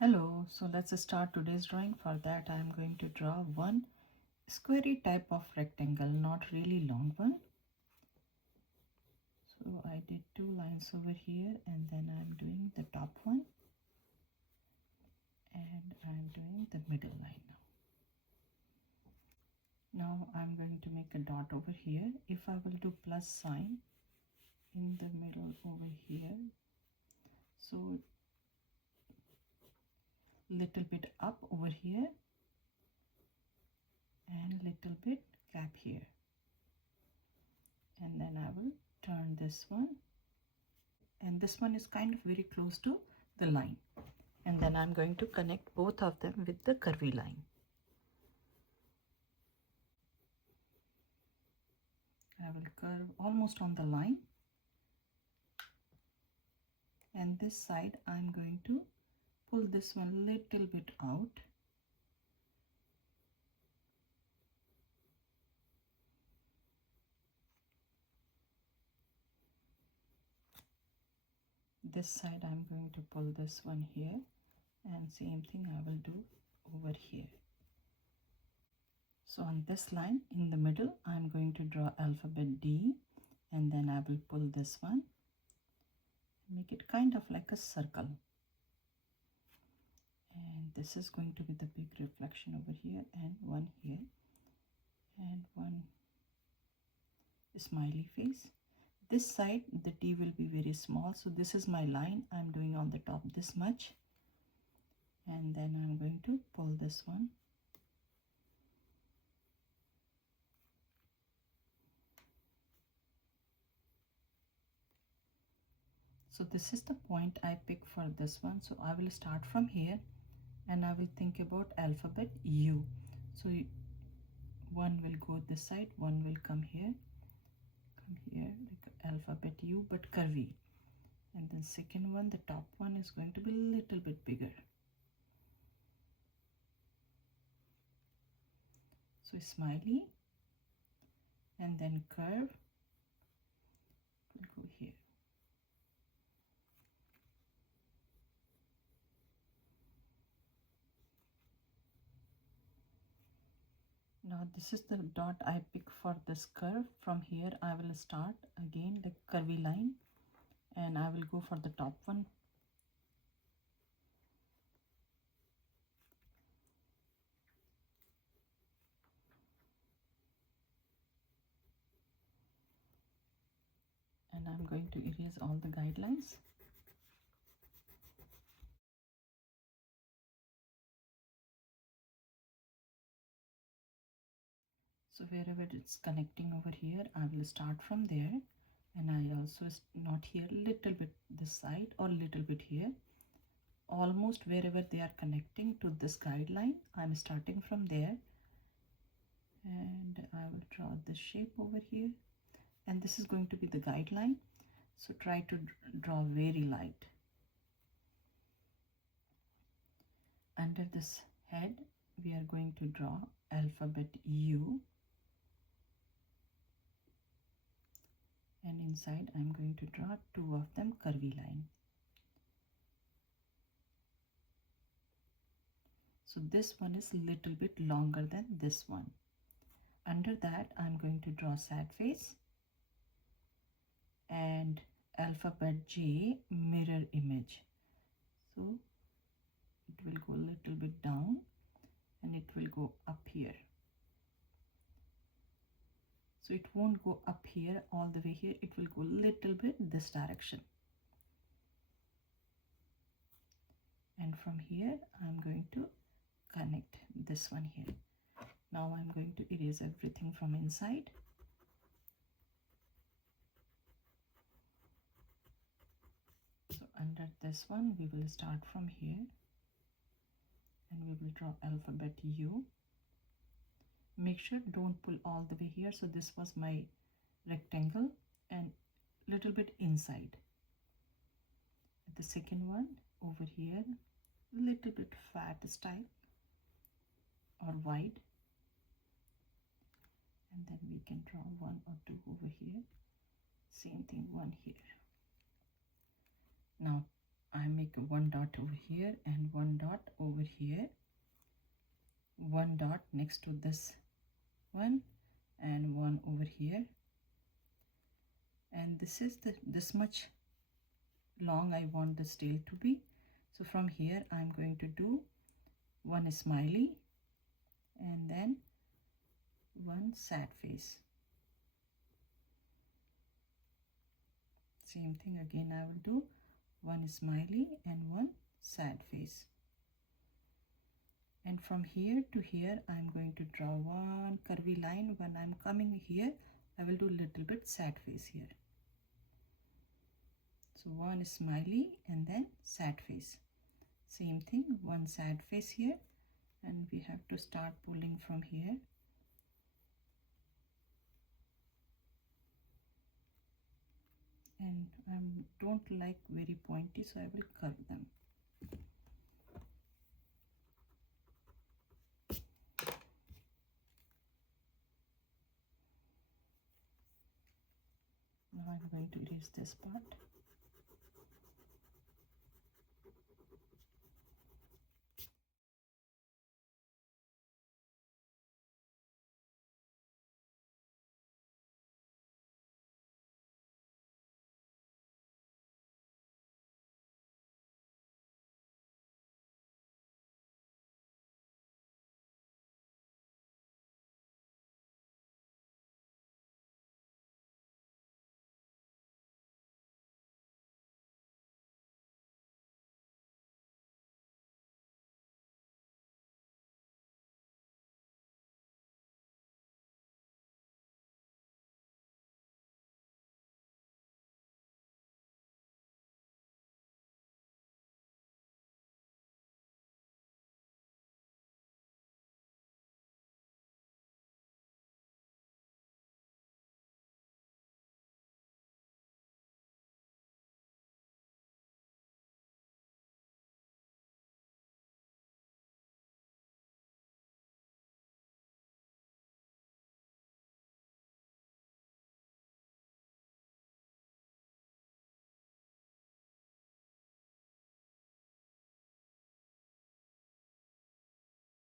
Hello, so let's start today's drawing. For that I am going to draw one squarey type of rectangle, not really long one. So I did two lines over here and then I'm doing the top one and I'm doing the middle line now. Now I'm going to make a dot over here. If I will do plus sign in the middle over here, so little bit up over here and little bit gap here, and then I will turn this one, and this one is kind of very close to the line, and then I'm going to connect both of them with the curvy line. I will curve almost on the line, and this side I'm going to pull this one little bit out. This side I'm going to pull this one here, and same thing I will do over here. So on this line in the middle I'm going to draw alphabet D, and then I will pull this one, make it kind of like a circle, and this is going to be the big reflection over here, and one here, and one smiley face. This side the D will be very small, so this is my line. I'm doing on the top this much, and then I'm going to pull this one, so this is the point I pick for this one. So I will start from here and I will think about alphabet U. So one will go this side, one will come here like alphabet U but curvy, and then second one, the top one is going to be a little bit bigger. So smiley, and then curve will go here. Now this is the dot I pick for this curve. From here I will start again like curvy line, and I will go for the top one. And I'm going to erase all the guidelines. So wherever it's connecting over here, I will start from there, and I also not here little bit this side or little bit here. Almost wherever they are connecting to this guideline, I'm starting from there, and I will draw this shape over here, and this is going to be the guideline. So try to draw very light. Under this head we are going to draw alphabet U, and inside I'm going to draw two of them curvy line. So this one is little bit longer than this one. Under that I'm going to draw sad face and alphabet J mirror image. So it will go a little bit down and it will go up here. So it won't go up here all the way here, it will go a little bit this direction. And from here I'm going to connect this one here. Now I'm going to erase everything from inside. So under this one we will start from here and we will draw alphabet U. Make sure don't pull all the way here. So this was my rectangle and little bit inside. The second one over here, little bit fat style or wide, and then we can draw one or two over here. Same thing, one here. Now I make one dot over here and one dot over here, one dot next to this one and one over here, and this is this much long I want this tail to be. So from here I'm going to do one smiley and then one sad face. Same thing again, I will do one smiley and one sad face. And from here to here I'm going to draw one curvy line. When I'm coming here, I will do a little bit sad face here. So one smiley and then sad face. Same thing, one sad face here, and we have to start pulling from here. And I don't like very pointy, so I will curve them. Now I'm going to erase this part.